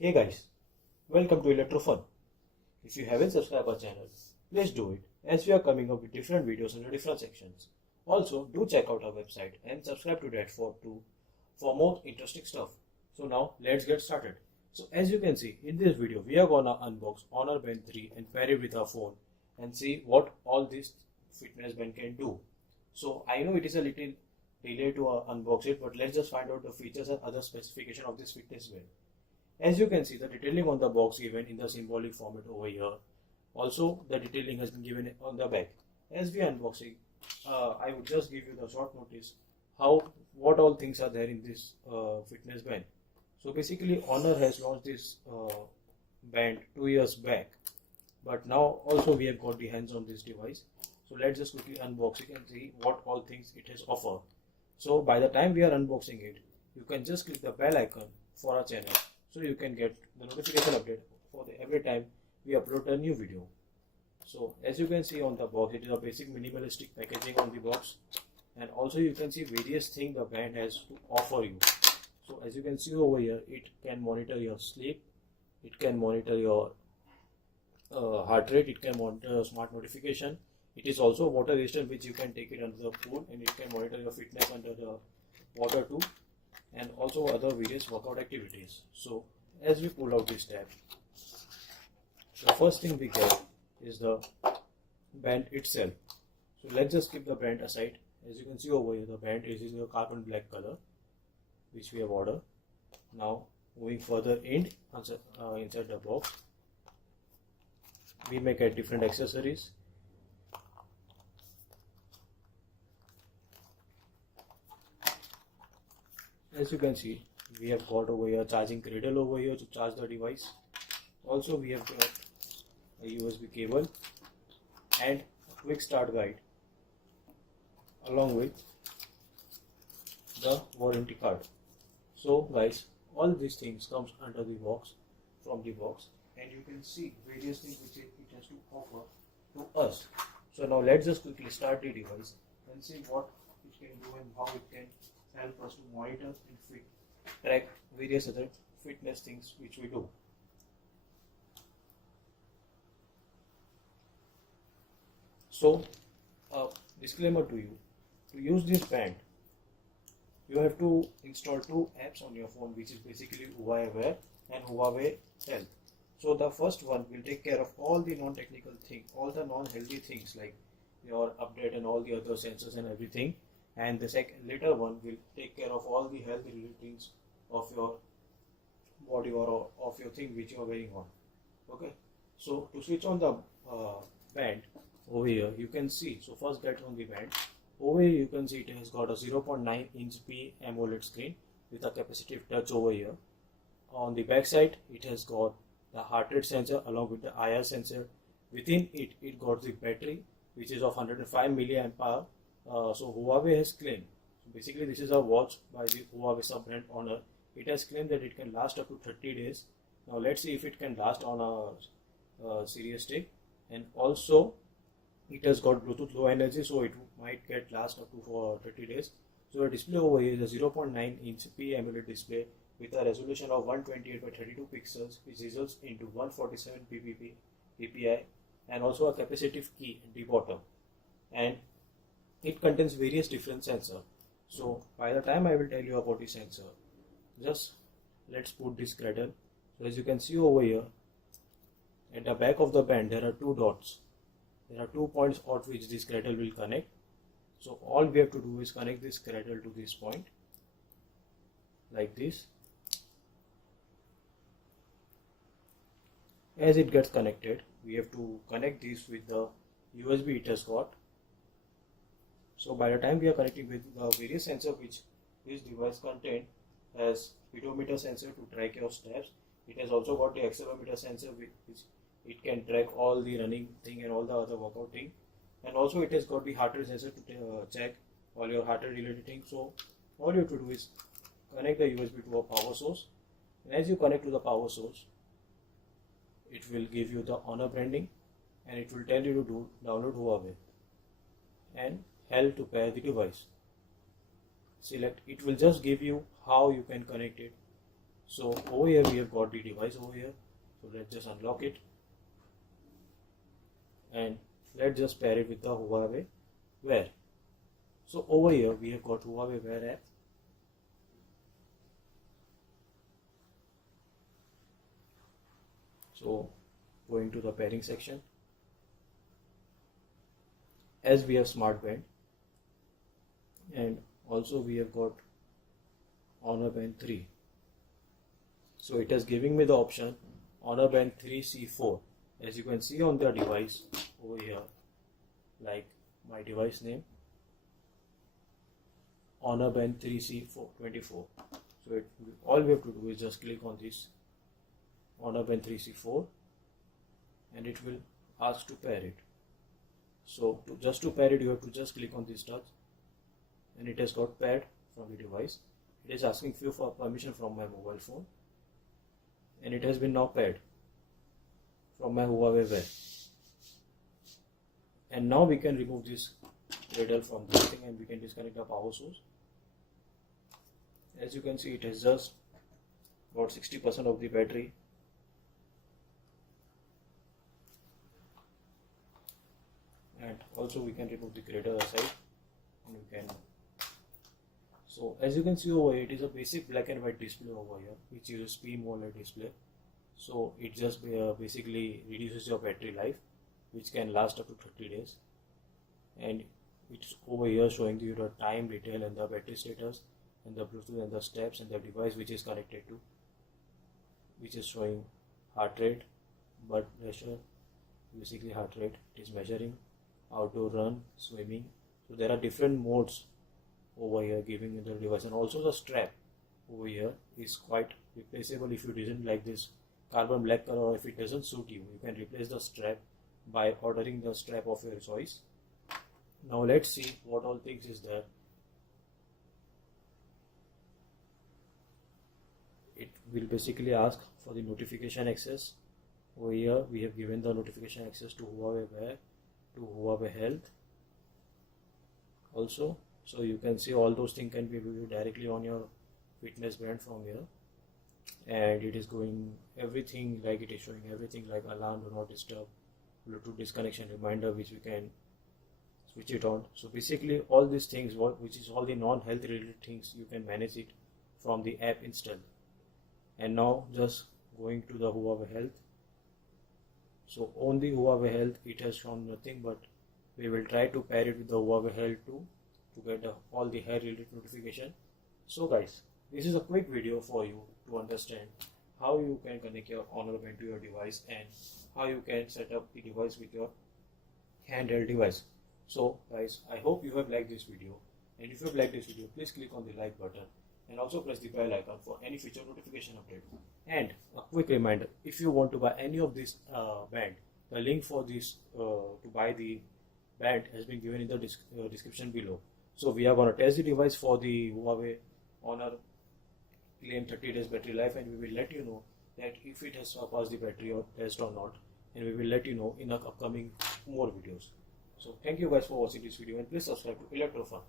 Hey guys, welcome to Electrofun. If you haven't subscribed our channel, please do it as we are coming up with different videos under different sections. Also, do check out our website and subscribe to that for more interesting stuff. So now let's get started. So as you can see in this video, we are gonna unbox Honor Band 3 and pair it with our phone and see what all this fitness band can do. So I know it is a little delay to unbox it, but let's just find out the features and other specification of this fitness band. As you can see, the detailing on the box given in the symbolic format over here. Also, the detailing has been given on the back. As we are unboxing, I would just give you the short notice what all things are there in this fitness band. So basically, Honor has launched this band 2 years back, but now also we have got the hands on this device. So let's just quickly unbox it and see what all things it has offer. So by the time we are unboxing it, you can just click the bell icon for our channel, so you can get the notification update for every time we upload a new video. So as you can see on the box, it is a basic minimalistic packaging on the box, and also you can see various things the band has to offer you. So as you can see over here, it can monitor your sleep, it can monitor your heart rate, it can monitor your smart notification. It is also water resistant, which you can take it under the pool, and it can monitor your fitness under the water too, and also other various workout activities. So as we pull out this tab, the first thing we get is the band itself. So let's just keep the band aside. As you can see over here, the band is in the carbon black color, which we have ordered. Now moving further inside the box, we may get different accessories. As you can see, we have got over here charging cradle over here to charge the device. Also we have got a USB cable and a quick start guide along with the warranty card. So guys, all these things comes under the box, from the box, and you can see various things which it has to offer to us. So now let's just quickly start the device and see what it can do and how it can help us to monitor and track various other fitness things which we do. So, disclaimer to you: to use this band, you have to install 2 apps on your phone, which is basically Huawei Wear and Huawei Health. So the first one will take care of all the non-technical things, all the non-healthy things like your update and all the other sensors and everything. And the later one will take care of all the health related things of your body or of your thing which you are wearing on. Okay, so to switch on the band over here, you can see, so first get on the band. Over here you can see it has got a 0.9 inch PMOLED screen with a capacitive touch over here. On the back side, it has got the heart rate sensor along with the IR sensor. Within it, it got the battery, which is of 105 milliamp hour. So Huawei has claimed, so basically this is a watch by the Huawei sub-brand Honor. It has claimed that it can last up to 30 days. Now let's see if it can last on a serious take. And also it has got Bluetooth low energy, so it might last up to for 30 days. So the display over here is a 0.9 inch AMOLED display with a resolution of 128 by 32 pixels, which results into 147 ppi, and also a capacitive key at the bottom. And it contains various different sensors. So by the time I will tell you about the sensor, just let's put this cradle. So as you can see over here, at the back of the band there are 2 dots. There are 2 points at which this cradle will connect. So all we have to do is connect this cradle to this point like this. As it gets connected, we have to connect this with the USB it has got. So by the time we are connecting with the various sensors which this device contains, as Pedometer sensor to track your steps. It has also got the Accelerometer sensor which it can track all the running thing and all the other workout thing. And also it has got the heart rate sensor to check all your heart rate related things. So all you have to do is connect the USB to a power source. And as you connect to the power source, it will give you the Honor branding and it will tell you to download Huawei and L to pair the device. Select, it will just give you how you can connect it. So over here we have got the device over here. So let's just unlock it and let's just pair it with the Huawei Wear. So over here we have got Huawei Wear app. So going to the pairing section, as we have smart band, and also we have got Honor Band 3. So it is giving me the option Honor Band 3C4, as you can see on the device over here, like my device name, Honor Band 3C24. So all we have to do is just click on this Honor Band 3C4 and it will ask to pair it. So just to pair it, you have to just click on this touch and it has got paired from the device. It is asking you for permission from my mobile phone and it has been now paired from my Huawei Wear. And now we can remove this Cradle from this thing and we can disconnect the power source. As you can see, it has just got 60% of the battery. And also we can remove the Cradle aside and we can. So as you can see over here, it is a basic black and white display over here which uses PMOLED display. So it just basically reduces your battery life, which can last up to 30 days. And it's over here showing you the time, detail and the battery status and the Bluetooth and the steps and the device which is connected to, which is showing heart rate, blood pressure, basically heart rate. It is measuring outdoor run, swimming. So there are different modes over here giving you the device, and also the strap over here is quite replaceable. If you didn't like this carbon black color or if it doesn't suit you, you can replace the strap by ordering the strap of your choice. Now let's see what all things is there. It will basically ask for the notification access. Over here we have given the notification access to Huawei Wear, to Huawei Health also. So you can see all those things can be viewed directly on your fitness band from here. And it is going everything, like it is showing everything like alarm, do not disturb, Bluetooth disconnection reminder, which we can switch it on. So basically all these things, which is all the non-health related things, you can manage it from the app installed. And now just going to the Huawei Health. So on the Huawei Health it has shown nothing, but we will try to pair it with the Huawei Health 2 to get all the health related notification. So guys, this is a quick video for you to understand how you can connect your Honor Band to your device and how you can set up the device with your handheld device. So guys, I hope you have liked this video, and if you have liked this video, please click on the like button and also press the bell icon for any future notification update. And a quick reminder, if you want to buy any of this band, the link for this to buy the band has been given in the description below. So we are going to test the device for the Huawei Honor claim 30 days battery life, and we will let you know that if it has surpassed the battery or test or not, and we will let you know in the upcoming more videos. So thank you guys for watching this video, and please subscribe to Electro Fun.